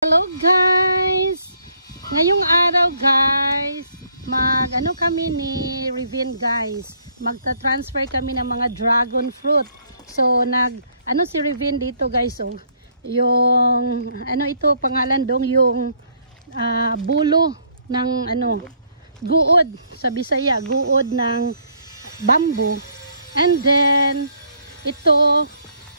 Hello guys! Ngayong araw guys, kami ni Revin guys. Magta-transfer kami ng mga dragon fruit. So si Revin dito guys, yung ito pangalan dong yung bulo ng guod sa Bisaya, guod ng bamboo. And then ito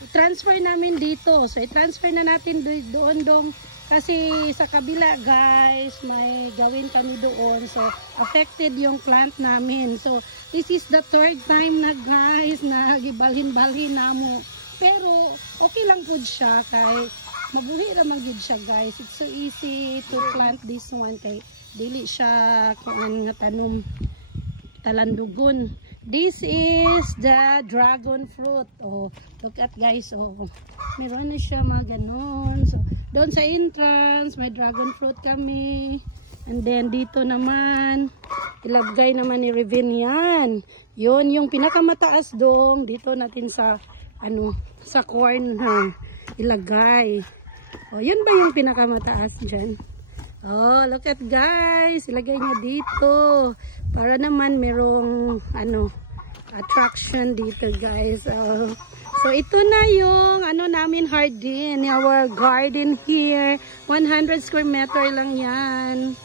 transfer namin dito. So i-transfer na natin doon dong. Kasi sa kabila guys, may gawin kami doon. So, affected yung plant namin. So, this is the third time na guys, na gibalhin-balhin namo. Pero, okay lang po siya. Kay, mabuhi naman gid siya guys. It's so easy to plant this one. Kay, dili siya kung nga tanom talandugon. This is the dragon fruit. Oh, look at guys. Oh, meron na siya mga ganon. So, doon sa entrance, may dragon fruit kami. And then, dito naman, ilagay naman ni Revin yan. Yun, yung pinakamataas doon. Dito natin sa, sa corn ha. Ilagay. O, yun ba yung pinakamataas dyan? Oh, look at guys. Ilagay niya dito. Para naman merong, attraction dito guys. So, ito na yung namin garden, our garden here. 100 square meter lang yan.